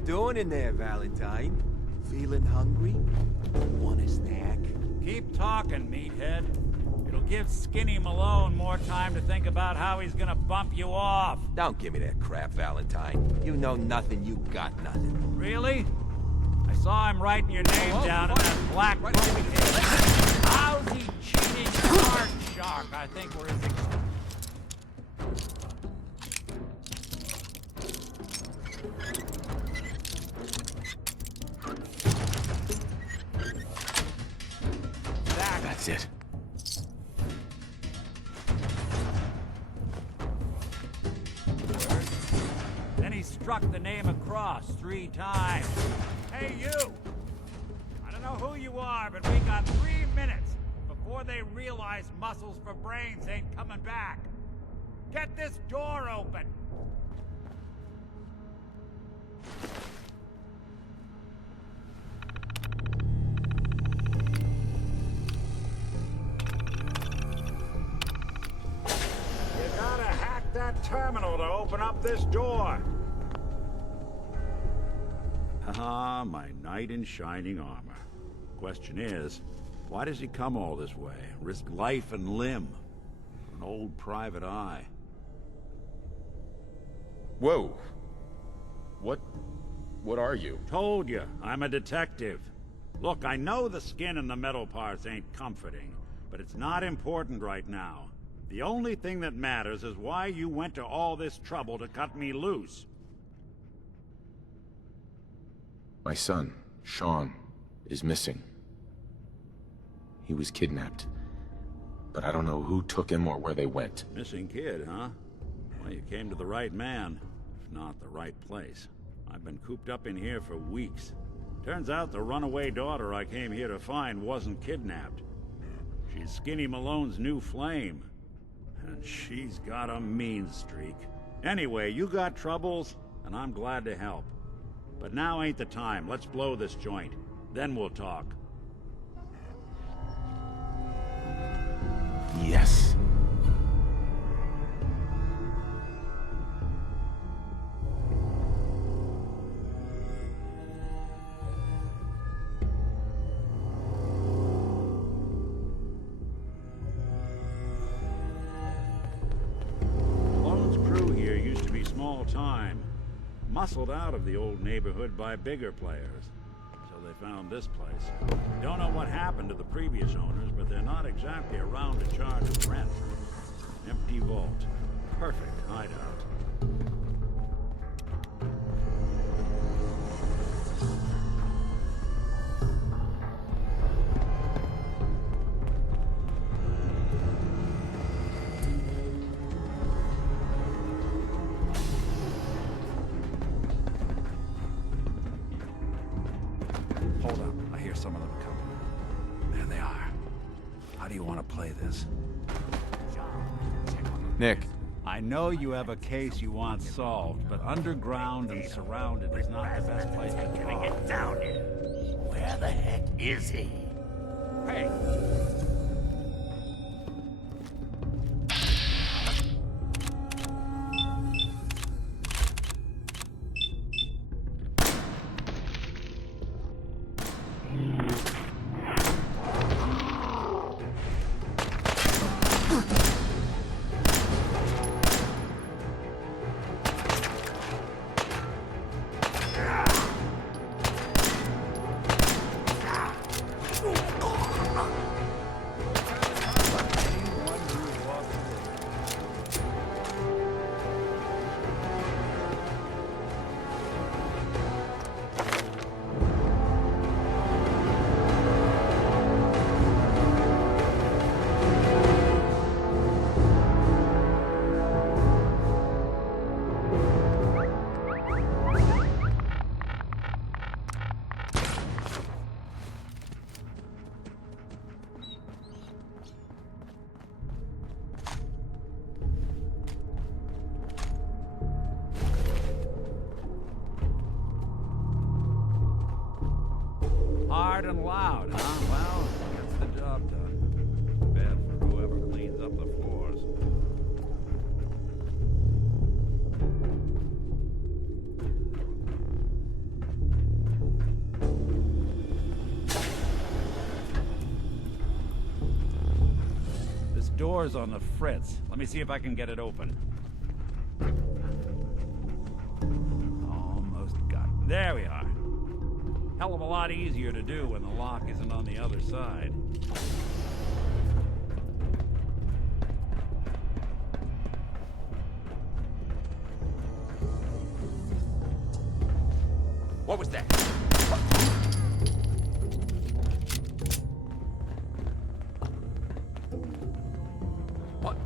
you doing in there, Valentine? Feeling hungry? Want a snack? Keep talking, meathead. It'll give Skinny Malone more time to think about how he's gonna bump you off. Don't give me that crap, Valentine. You know nothing, you got nothing. Really? I saw him writing your name down in that black book. Lousy, cheating card shark, I think were his... That's it. Then he struck the name across 3 times. Hey, you! I don't know who you are, but we got 3 minutes before they realize muscles for brains ain't coming back. Get this door open! You gotta hack that terminal to open up this door. Ah, my knight in shining armor. Question is, why does he come all this way? Risk life and limb for an old private eye. Whoa. What are you? Told you, I'm a detective. Look, I know the skin and the metal parts ain't comforting, but it's not important right now. The only thing that matters is why you went to all this trouble to cut me loose. My son, Sean, is missing. He was kidnapped. But I don't know who took him or where they went. Missing kid, huh? Well, you came to the right man, if not the right place. I've been cooped up in here for weeks. Turns out the runaway daughter I came here to find wasn't kidnapped. She's Skinny Malone's new flame. And she's got a mean streak. Anyway, you got troubles, and I'm glad to help. But now ain't the time. Let's blow this joint. Then we'll talk. Yes. Malone's crew here used to be small time. Muscled out of the old neighborhood by bigger players. So they found this place. Don't know what happened to the previous owners, but they're not exactly around to charge rent. Empty vault. Perfect hideout. Hold up. I hear some of them coming. There they are. How do you want to play this? Nick. I know you have a case you want solved, but underground and surrounded is not the best place to draw. Get down here. Where the heck is he? Hey! Hard and loud, huh? Well, gets the job done. Bad for whoever cleans up the floors. door's on the fritz. Let me see if I can get it open. Almost got it. There we are. Hell of a lot easier to do when the lock isn't on the other side. What was that? What?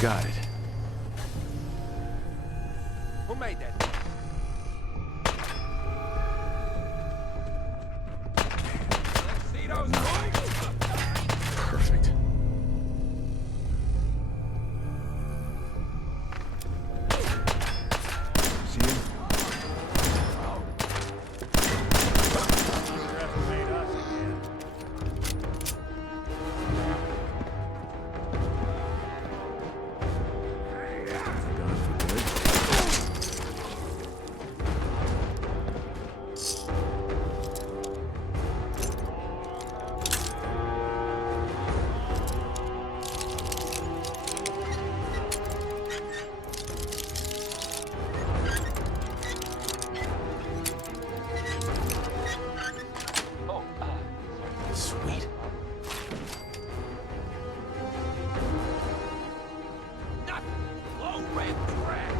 Got it. Who made that? Let's see those moves. Perfect. See him? Underestimate us again. Gone for good. Sweet. Not low red grass.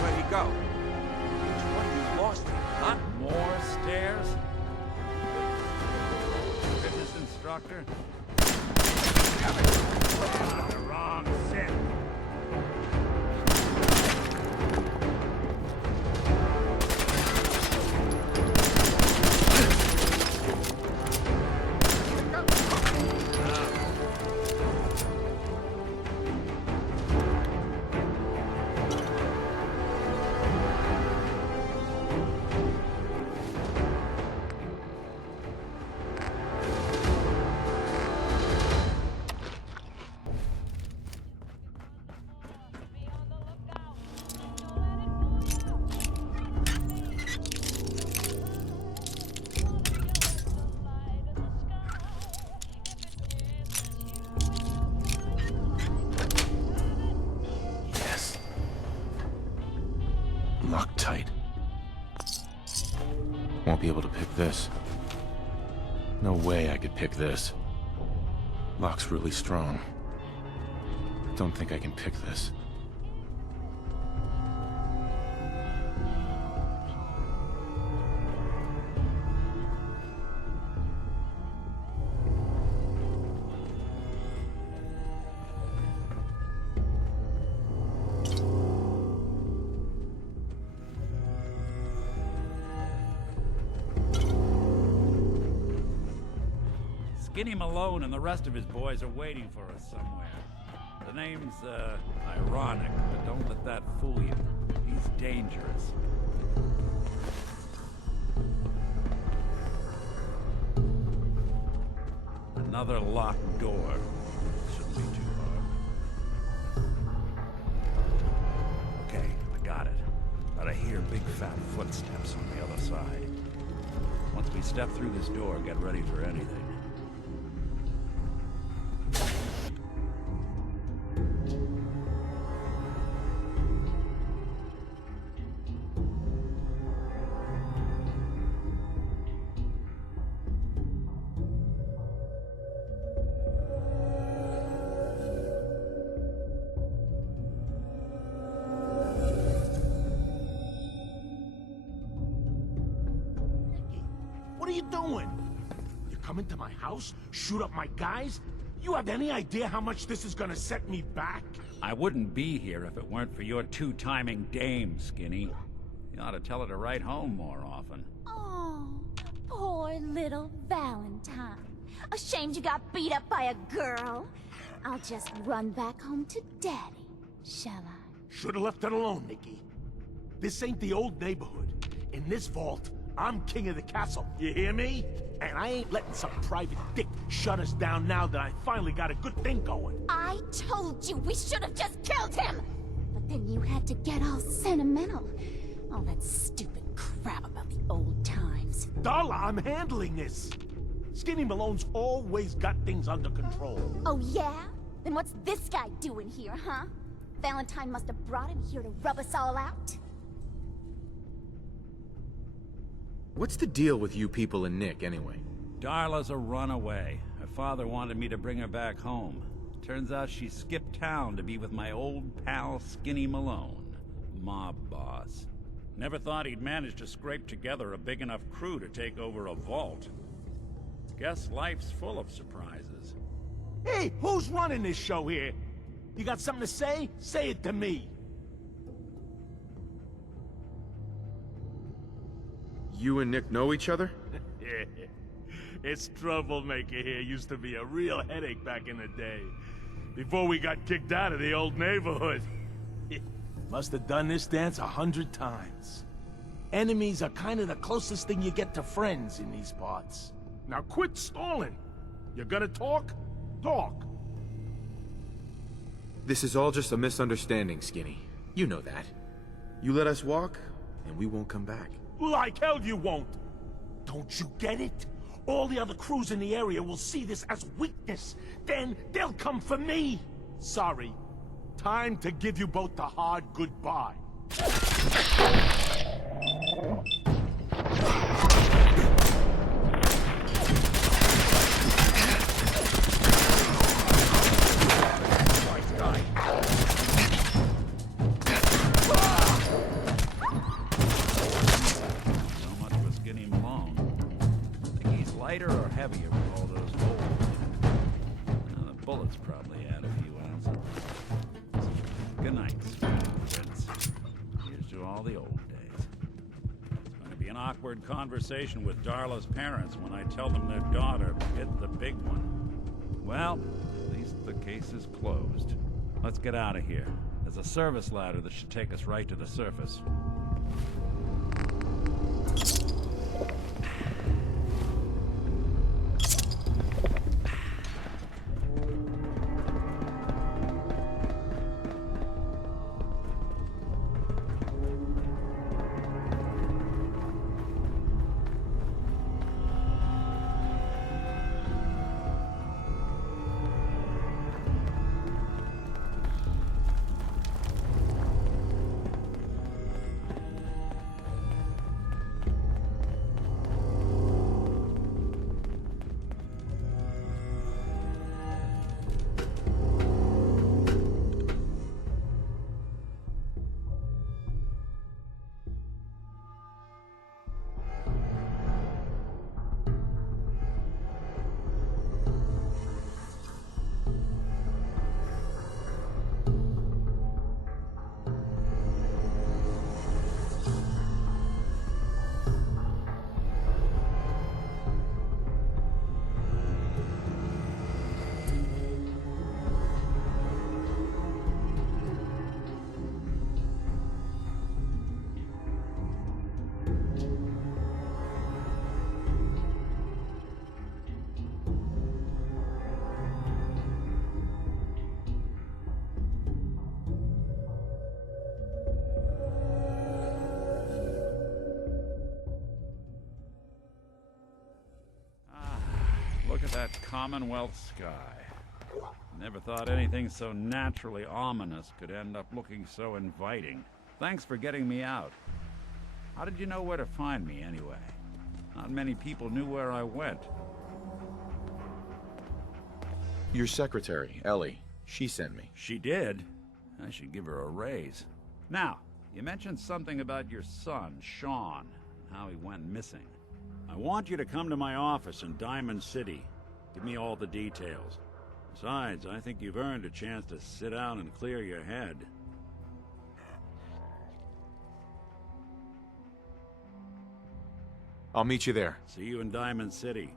Where'd he go? Which one of you lost him, huh? More stairs? Fitness instructor? Got the wrong set. Yes. Locked tight. Won't be able to pick this. No way I could pick this. Lock's really strong. Don't think I can pick this. Skinny Malone and the rest of his boys are waiting for us somewhere. The name's, ironic, but don't let that fool you. He's dangerous. Another locked door. Shouldn't be too hard. Okay, I got it. But I hear big fat footsteps on the other side. Once we step through this door, get ready for anything. What are you doing? come into my house, shoot up my guys? You have any idea how much this is gonna set me back? I wouldn't be here if it weren't for your two-timing dame, Skinny. You ought to tell her to write home more often. Oh, poor little Valentine. Ashamed you got beat up by a girl? I'll just run back home to Daddy, shall I? Should've left it alone, Nikki. This ain't the old neighborhood. In this vault, I'm king of the castle, you hear me? And I ain't letting some private dick shut us down now that I finally got a good thing going. I told you we should have just killed him! But then you had to get all sentimental. All that stupid crap about the old times. Darla, I'm handling this. Skinny Malone's always got things under control. Oh yeah? Then what's this guy doing here, huh? Valentine must have brought him here to rub us all out? What's the deal with you people and Nick, anyway? Darla's a runaway. Her father wanted me to bring her back home. Turns out she skipped town to be with my old pal Skinny Malone, mob boss. Never thought he'd manage to scrape together a big enough crew to take over a vault. Guess life's full of surprises. Hey, who's running this show here? You got something to say? Say it to me. You and Nick know each other? This troublemaker here used to be a real headache back in the day. Before we got kicked out of the old neighborhood. Must have done this dance 100 times. Enemies are kind of the closest thing you get to friends in these parts. Now quit stalling. You're gonna talk? Talk. This is all just a misunderstanding, Skinny. You know that. You let us walk, and we won't come back. Like hell you won't. Don't you get it? All the other crews in the area will see this as weakness. Then they'll come for me. Sorry. Time to give you both the hard goodbye. Lighter or heavier with all those holes? Now, the bullets probably add a few ounces. Good night, Prince. Here's to all the old days. It's going to be an awkward conversation with Darla's parents when I tell them their daughter hit the big one. Well, at least the case is closed. Let's get out of here. There's a service ladder that should take us right to the surface. Look at that Commonwealth sky. Never thought anything so naturally ominous could end up looking so inviting. Thanks for getting me out. How did you know where to find me, anyway? Not many people knew where I went. Your secretary, Ellie, she sent me. She did? I should give her a raise. Now, you mentioned something about your son, Sean, how he went missing. I want you to come to my office in Diamond City. Give me all the details. Besides, I think you've earned a chance to sit down and clear your head. I'll meet you there. See you in Diamond City.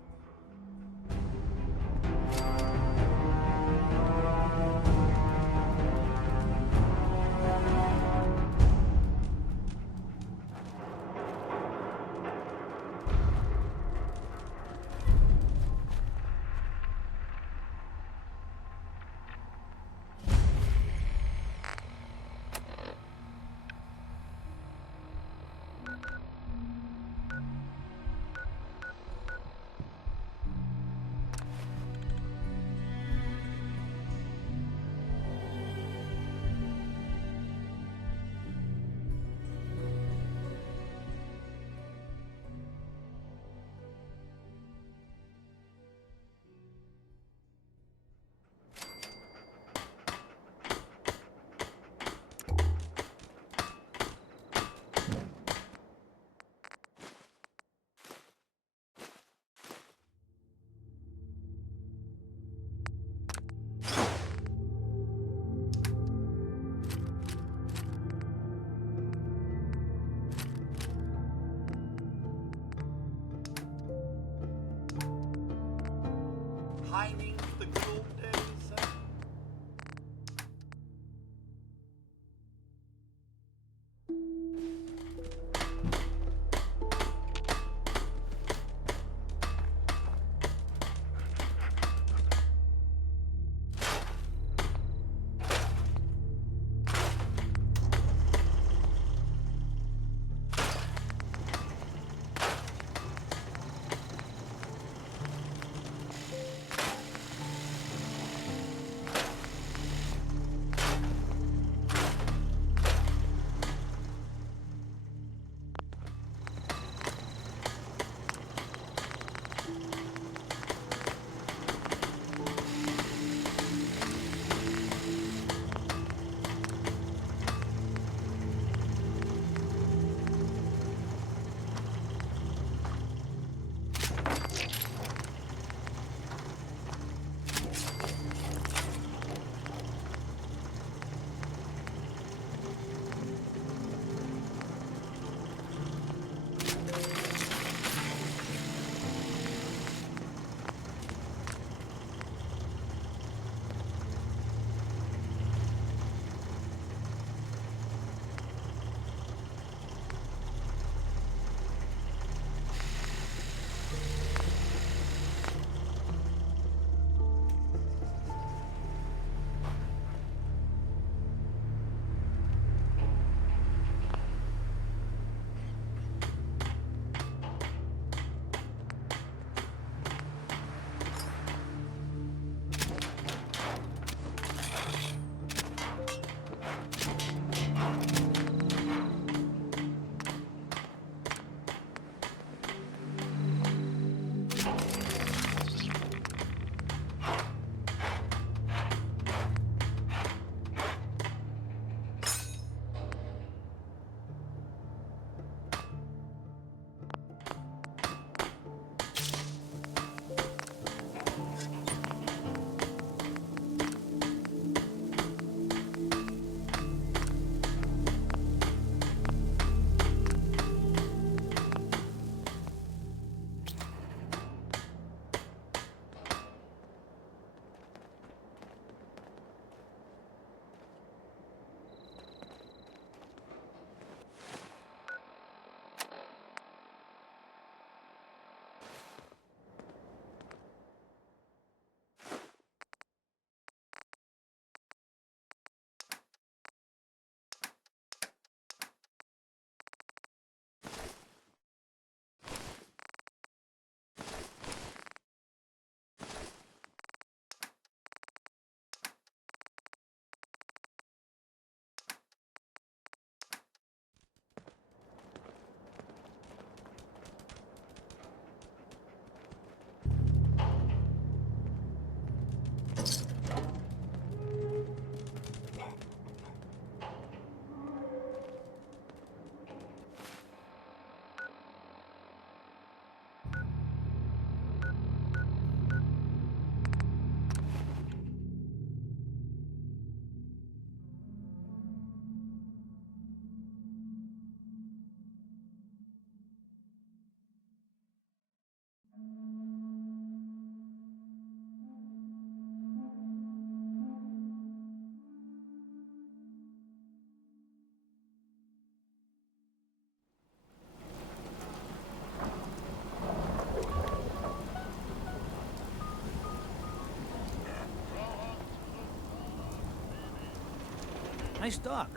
Nice dog.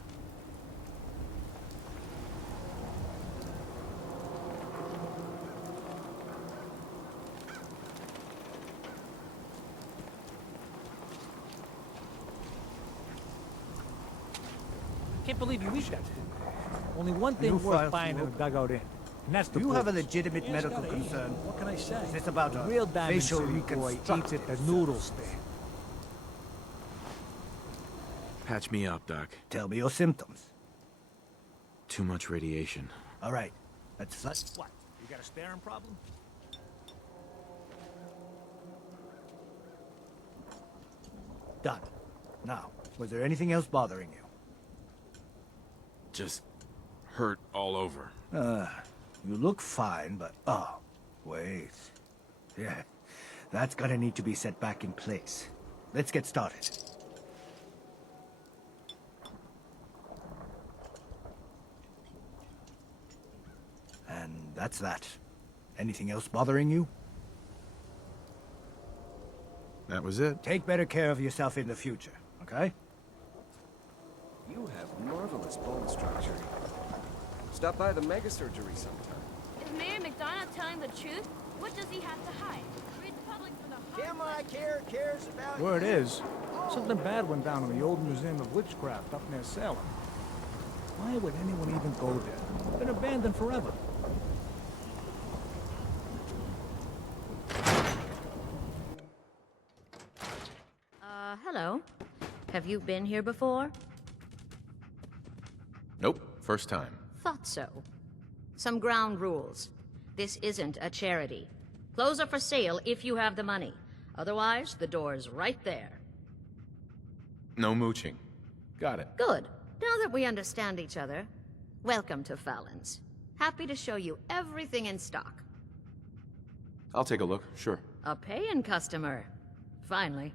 Can't believe you eat that. Only one thing worth buying in a dugout inn, and that's the You have a booze. legitimate medical concern. What can I say? Is this about a real diamond facial city boy eats reconstructive at the noodle stand? Patch me up, Doc. Tell me your symptoms. Too much radiation. All right. That's flat. What? You got a staring problem? Done. Now, was there anything else bothering you? Just hurt all over. You look fine, but... Oh, wait. Yeah, that's gonna need to be set back in place. Let's get started. And that's that. Anything else bothering you? That was it. Take better care of yourself in the future, okay? You have marvelous bone structure. Stop by the mega surgery sometime. Is Mayor McDonough telling the truth? What does he have to hide? Read the public for the Kim I care cares about Word is, something bad went down in the old Museum of Witchcraft up near Salem. Why would anyone even go there? It's been abandoned forever. Hello. Have you been here before? Nope, first time. Thought so. Some ground rules. This isn't a charity. Clothes are for sale if you have the money. Otherwise, the door's right there. No mooching. Got it. Good. Now that we understand each other, welcome to Fallon's. Happy to show you everything in stock. I'll take a look, sure. A paying customer. Finally.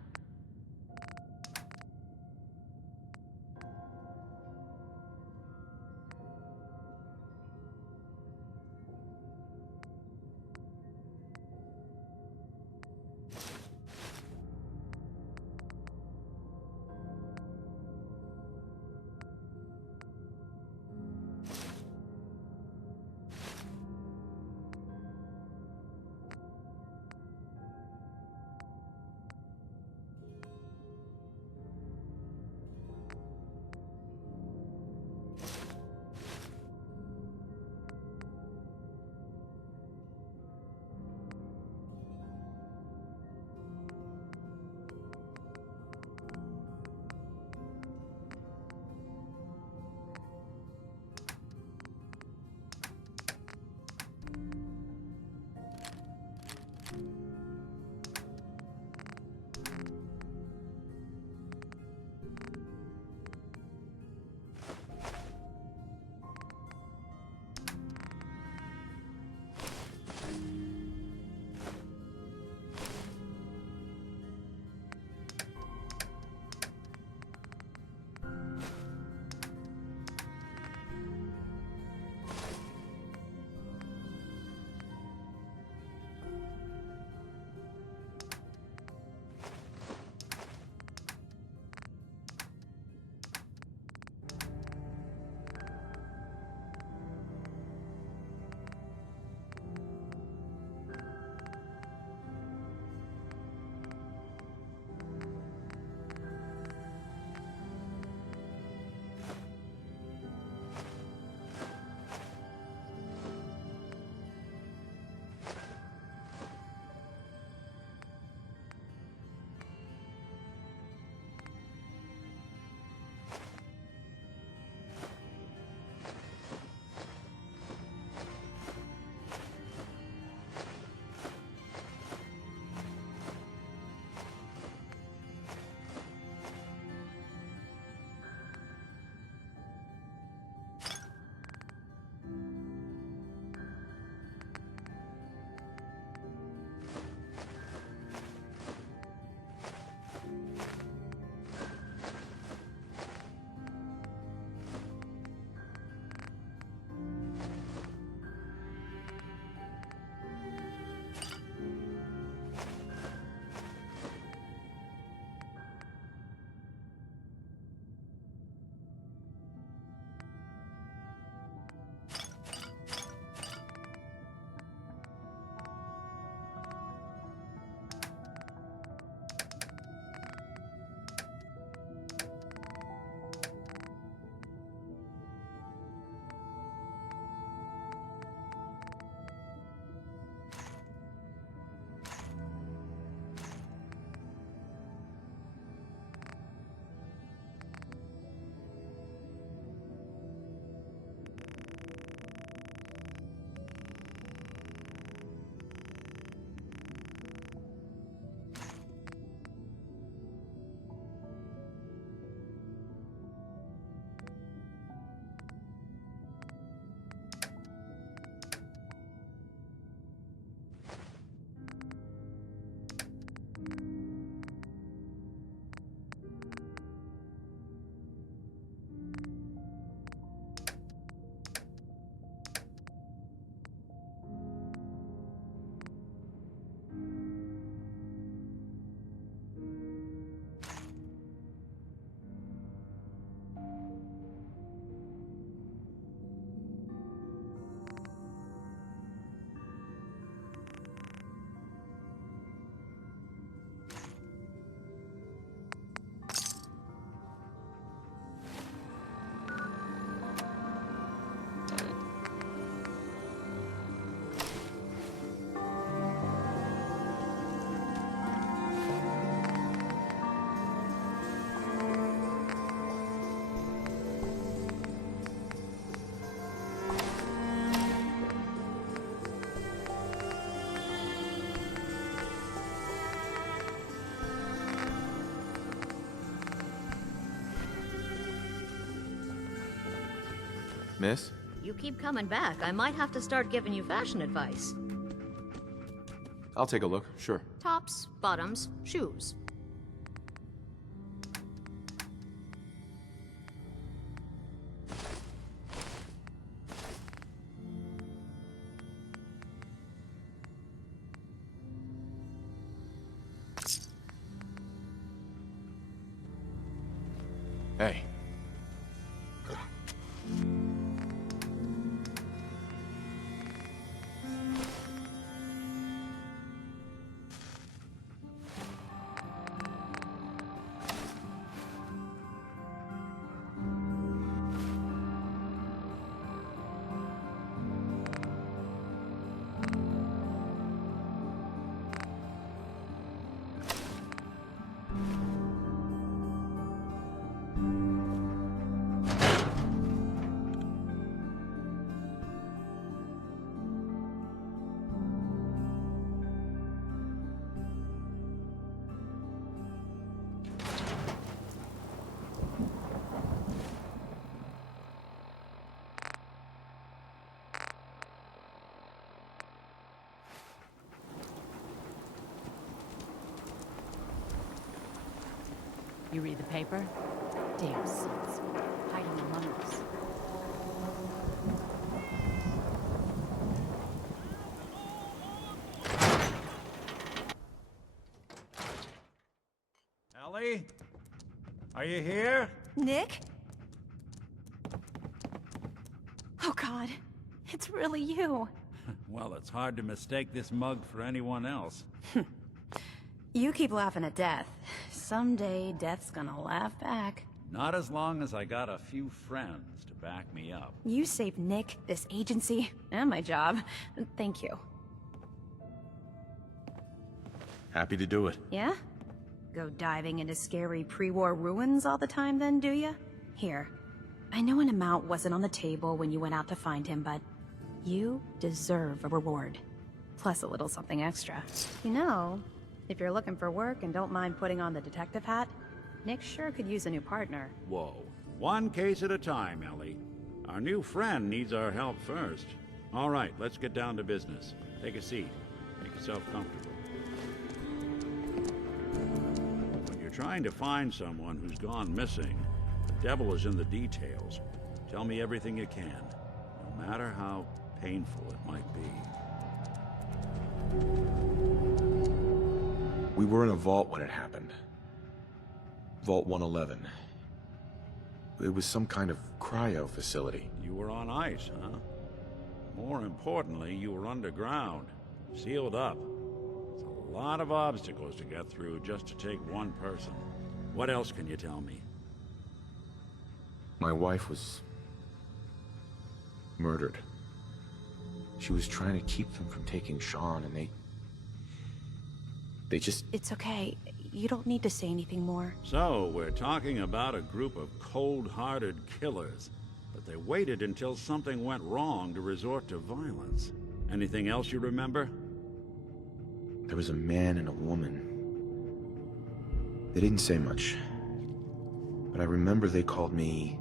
Miss? You keep coming back, I might have to start giving you fashion advice. I'll take a look, sure. Tops, bottoms, shoes. Hey. You read the paper? Damn sons. Hiding among us. Ellie? Are you here? Nick? Oh God, it's really you. Well, it's hard to mistake this mug for anyone else. You keep laughing at death. Someday, death's gonna laugh back. Not as long as I got a few friends to back me up. You saved Nick, this agency, and my job. Thank you. Happy to do it. Yeah? Go diving into scary pre-war ruins all the time then, do ya? Here. I know an amount wasn't on the table when you went out to find him, but you deserve a reward. Plus a little something extra. You know, if you're looking for work and don't mind putting on the detective hat, Nick sure could use a new partner. Whoa. One case at a time, Ellie. Our new friend needs our help first. All right, let's get down to business. Take a seat. Make yourself comfortable. When you're trying to find someone who's gone missing, the devil is in the details. Tell me everything you can, no matter how painful it might be. We were in a vault when it happened. Vault 111. It was some kind of cryo facility. You were on ice, huh? More importantly, you were underground, sealed up. It's a lot of obstacles to get through just to take one person. What else can you tell me? My wife was murdered. She was trying to keep them from taking Sean, and they just... It's okay. You don't need to say anything more. So, we're talking about a group of cold-hearted killers, but they waited until something went wrong to resort to violence. Anything else you remember? There was a man and a woman. They didn't say much, but I remember they called me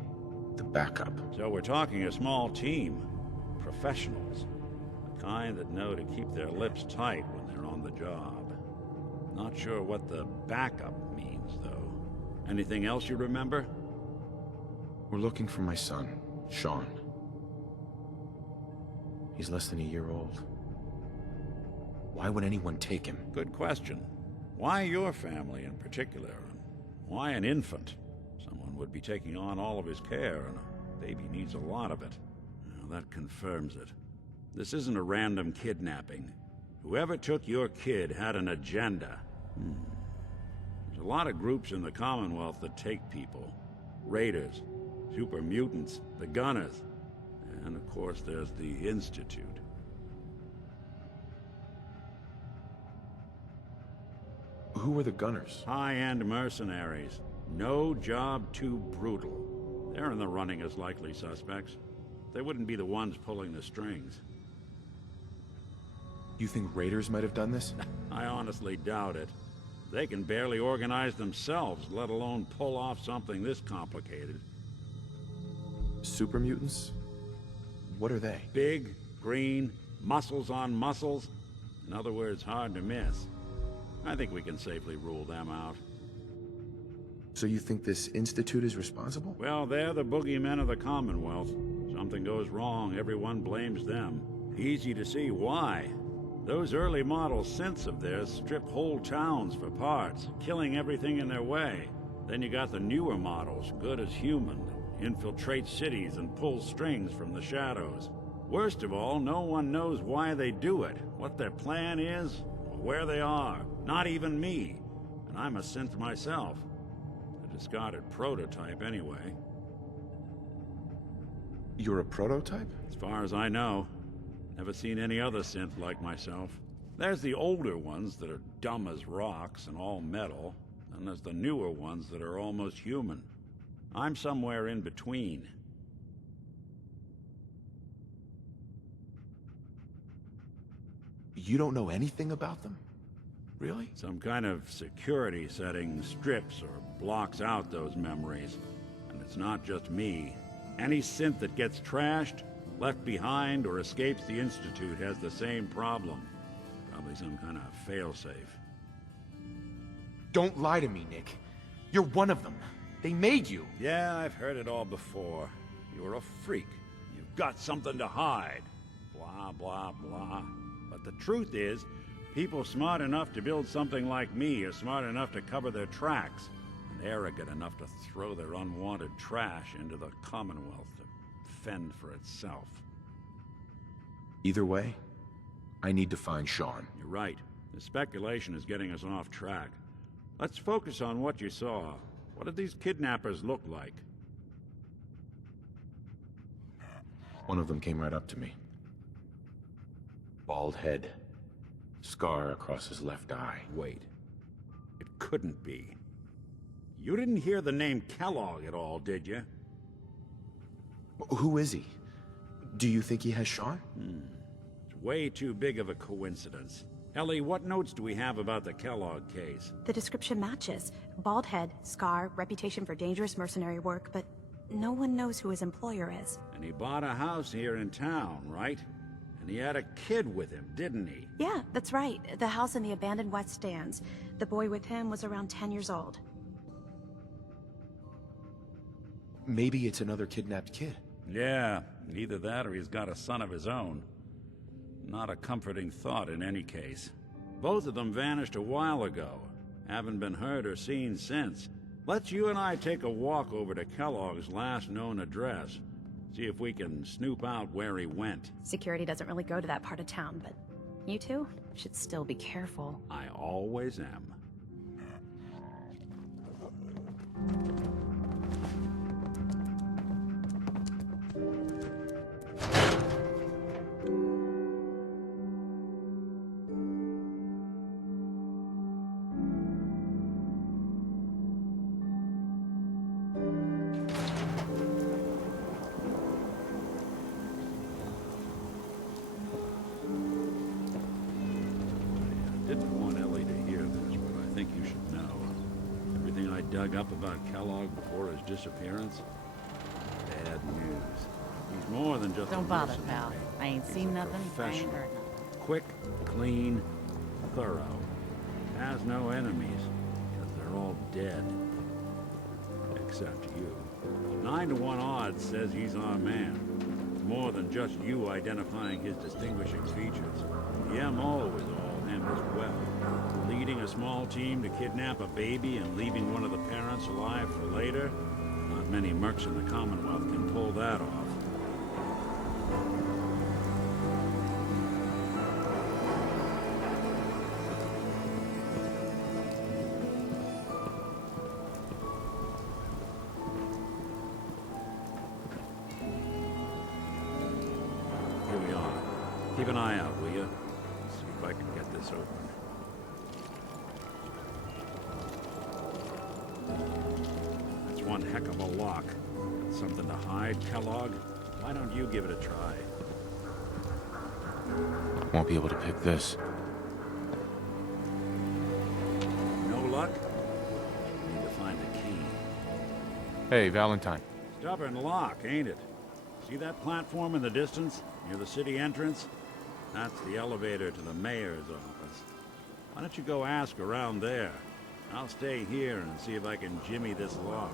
the backup. So we're talking a small team. Professionals. The kind that know to keep their lips tight when they're on the job. Not sure what the backup means, though. Anything else you remember? We're looking for my son, Sean. He's less than a year old. Why would anyone take him? Good question. Why your family in particular? And why an infant? Someone would be taking on all of his care, and a baby needs a lot of it. Well, that confirms it. This isn't a random kidnapping. Whoever took your kid had an agenda. There's a lot of groups in the Commonwealth that take people. Raiders, super mutants, the Gunners, and of course there's the Institute. Who are the Gunners? High-end mercenaries. No job too brutal. They're in the running as likely suspects. They wouldn't be the ones pulling the strings. You think raiders might have done this? I honestly doubt it. They can barely organize themselves, let alone pull off something this complicated. Super mutants? What are they? Big, green, muscles on muscles. In other words, hard to miss. I think we can safely rule them out. So you think this Institute is responsible? Well, they're the boogeymen of the Commonwealth. Something goes wrong, everyone blames them. Easy to see why. Those early model synths of theirs strip whole towns for parts, killing everything in their way. Then you got the newer models, good as human, infiltrate cities and pull strings from the shadows. Worst of all, no one knows why they do it, what their plan is, or where they are. Not even me. And I'm a synth myself. A discarded prototype, anyway. You're a prototype? As far as I know. Never seen any other synth like myself. There's the older ones that are dumb as rocks and all metal, and there's the newer ones that are almost human. I'm somewhere in between. You don't know anything about them? Really? Some kind of security setting strips or blocks out those memories. And it's not just me. Any synth that gets trashed, left behind, or escapes the Institute has the same problem. Probably some kind of failsafe. Don't lie to me, Nick. You're one of them. They made you. Yeah, I've heard it all before. You're a freak. You've got something to hide. Blah, blah, blah. But the truth is, people smart enough to build something like me are smart enough to cover their tracks, and arrogant enough to throw their unwanted trash into the Commonwealth to fend for itself. Either way, I need to find Sean. You're right. The speculation is getting us off track. Let's focus on what you saw. What did these kidnappers look like? One of them came right up to me. Bald head. Scar across his left eye. Wait. It couldn't be. You didn't hear the name Kellogg at all, did you? Who is he? Do you think he has Sean? It's way too big of a coincidence. Ellie, what notes do we have about the Kellogg case? The description matches. Bald head, scar, reputation for dangerous mercenary work, but no one knows who his employer is. And he bought a house here in town, right? And he had a kid with him, didn't he? Yeah, that's right. The house in the abandoned West Stands. The boy with him was around 10 years old. Maybe it's another kidnapped kid. Yeah, either that or he's got a son of his own. Not a comforting thought in any case. Both of them vanished a while ago. Haven't been heard or seen since. Let's you and I take a walk over to Kellogg's last known address. See if we can snoop out where he went. Security doesn't really go to that part of town, but you two should still be careful. I always am. Dug up about Kellogg before his disappearance? Bad news. He's more than just Don't a bother, mercenary. pal. I ain't seen nothing, I ain't Professional. heard nothing. Quick, clean, thorough. Has no enemies, because they're all dead. Except you. 9 to 1 odds says he's our man. It's more than just you identifying his distinguishing features. The MO is all him as well. Leading a small team to kidnap a baby and leaving one of the parents alive for later? Not many mercs in the Commonwealth can pull that off. Here we are. Keep an eye out, will you? See if I can get this open. That's one heck of a lock. Something to hide, Kellogg? Why don't you give it a try? Won't be able to pick this. No luck? Need to find the key. Hey, Valentine. Stubborn lock, ain't it? See that platform in the distance, near the city entrance? That's the elevator to the mayor's office. Why don't you go ask around there? I'll stay here and see if I can jimmy this lock.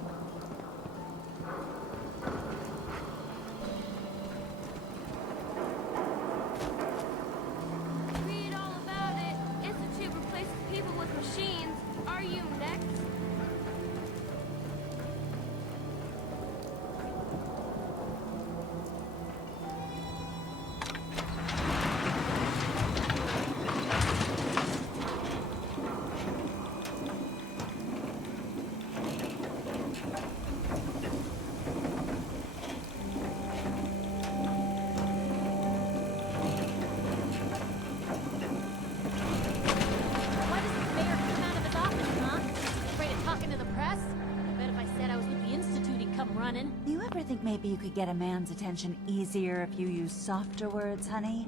Read all about it. Institute replaces people with machines. Are you next? Why doesn't the mayor come out of his office, huh? Afraid of talking to the press? I bet if I said I was with the Institute, he'd come running. Do you ever think maybe you could get a man's attention easier if you use softer words, honey?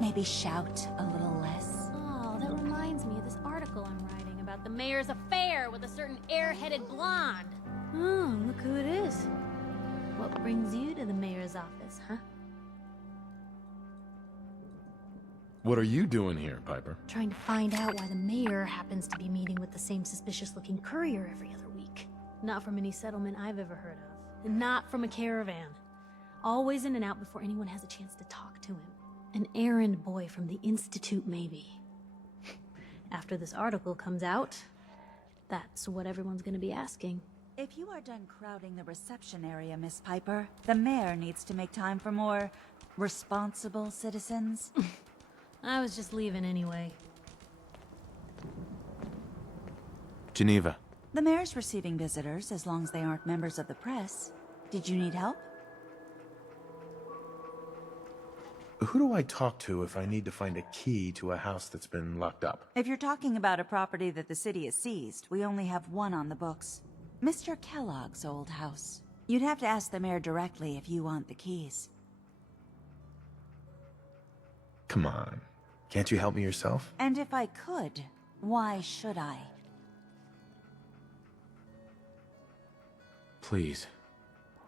Maybe shout a little less? Oh, that reminds me of this article I'm writing about the mayor's affair with a certain airheaded blonde. Oh, look who it is. What brings you to the mayor's office, huh? What are you doing here, Piper? Trying to find out why the mayor happens to be meeting with the same suspicious-looking courier every other week. Not from any settlement I've ever heard of. And not from a caravan. Always in and out before anyone has a chance to talk to him. An errand boy from the Institute, maybe. After this article comes out, that's what everyone's gonna be asking. If you are done crowding the reception area, Miss Piper, the mayor needs to make time for more responsible citizens. I was just leaving anyway. Geneva. The mayor's receiving visitors as long as they aren't members of the press. Did you need help? Who do I talk to if I need to find a key to a house that's been locked up? If you're talking about a property that the city has seized, we only have one on the books. Mr. Kellogg's old house. You'd have to ask the mayor directly if you want the keys. Come on. Can't you help me yourself? And if I could, why should I? Please.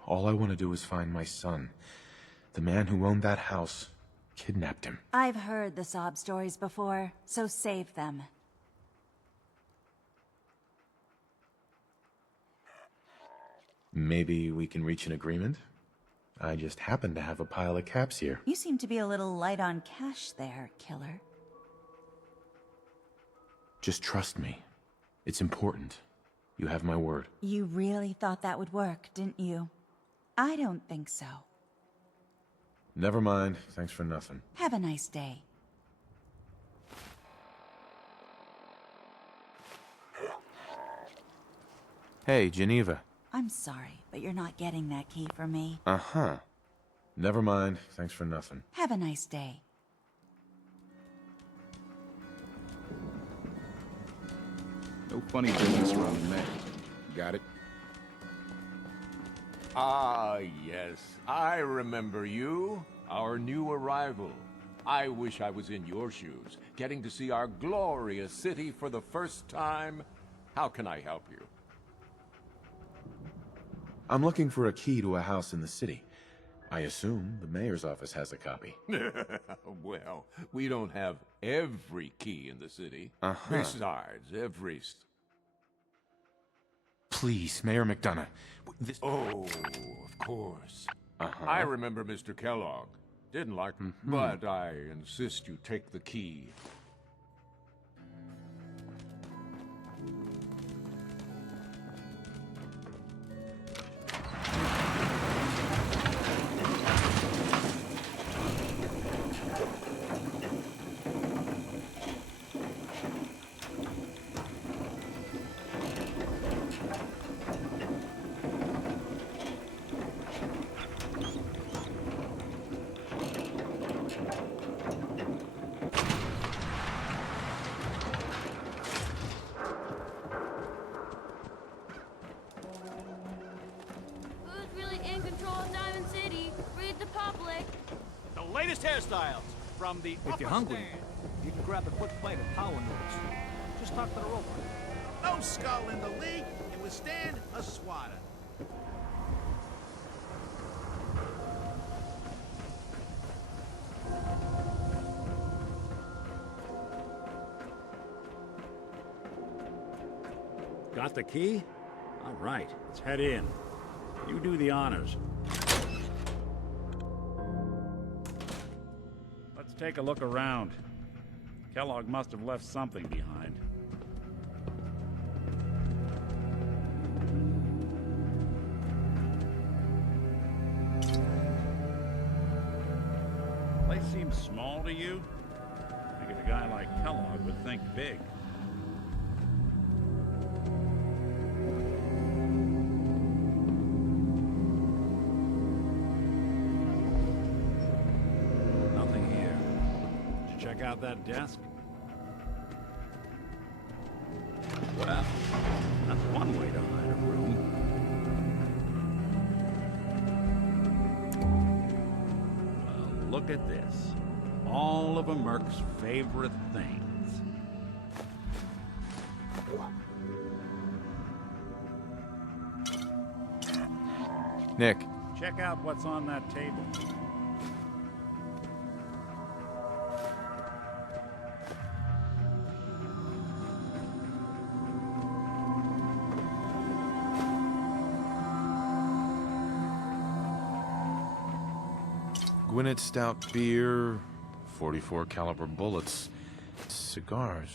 All I want to do is find my son. The man who owned that house kidnapped him. I've heard the sob stories before, so save them. Maybe we can reach an agreement? I just happen to have a pile of caps here. You seem to be a little light on cash there, killer. Just trust me. It's important. You have my word. You really thought that would work, didn't you? I don't think so. Never mind. Thanks for nothing. Have a nice day. Hey, Geneva. I'm sorry, but you're not getting that key from me. Uh-huh. Never mind. Thanks for nothing. Have a nice day. No funny business around the man. Got it? Ah, yes. I remember you. Our new arrival. I wish I was in your shoes, getting to see our glorious city for the first time. How can I help you? I'm looking for a key to a house in the city. I assume the mayor's office has a copy. Well, we don't have every key in the city. Uh-huh. Besides, Please, Mayor McDonough. This... Oh, of course. Uh-huh. I remember Mr. Kellogg. Didn't like him, but I insist you take the key. Who's really in control of Diamond City? Read the public. The latest hairstyles from the If you're hungry, you can grab a quick plate of power noodles. Just talk to the roper. No skull in the league can withstand a swatter. left a key? All right, let's head in. You do the honors. Let's take a look around. Kellogg must have left something behind. Place seems small to you? Figured a guy like Kellogg would think big. Nothing here. Did you check out that desk? Well, that's one way to hide a room. Well, look at this. All of a Merc's favorite things. Nick. Check out what's on that table. Gwinnett Stout beer, 44 caliber bullets, cigars,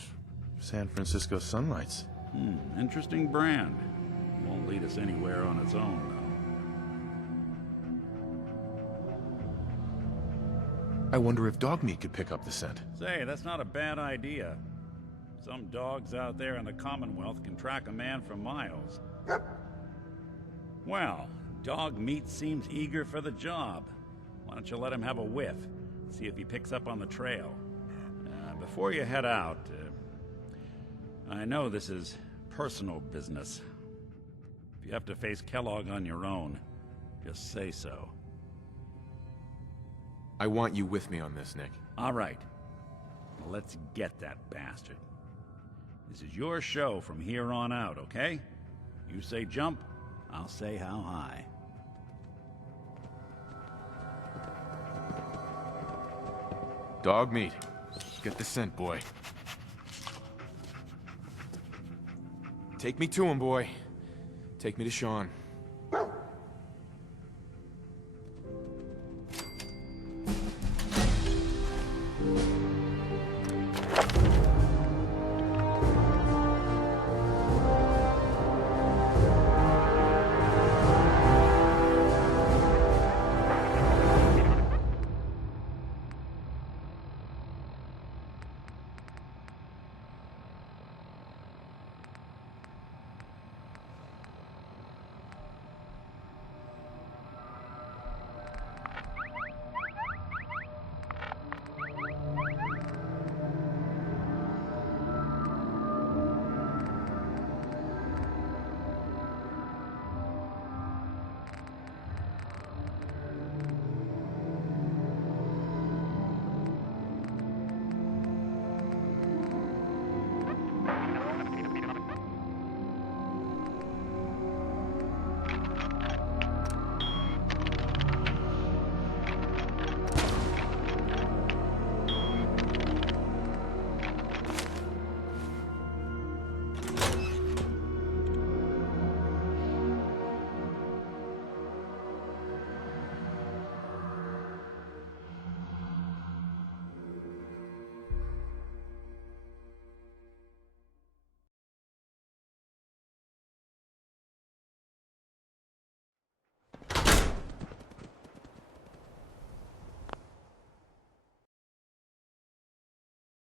San Francisco Sunlights. Interesting brand. Won't lead us anywhere on its own, I wonder if dog meat could pick up the scent. though. Say, that's not a bad idea. Some dogs out there in the Commonwealth can track a man for miles. Well, dog meat seems eager for the job. Why don't you let him have a whiff? See if he picks up on the trail. Before you head out, I know this is personal business. If you have to face Kellogg on your own, just say so. I want you with me on this, Nick. All right. Well, let's get that bastard. This is your show from here on out, okay? You say jump, I'll say how high. Dog meat. Get the scent, boy. Take me to him, boy. Take me to Sean.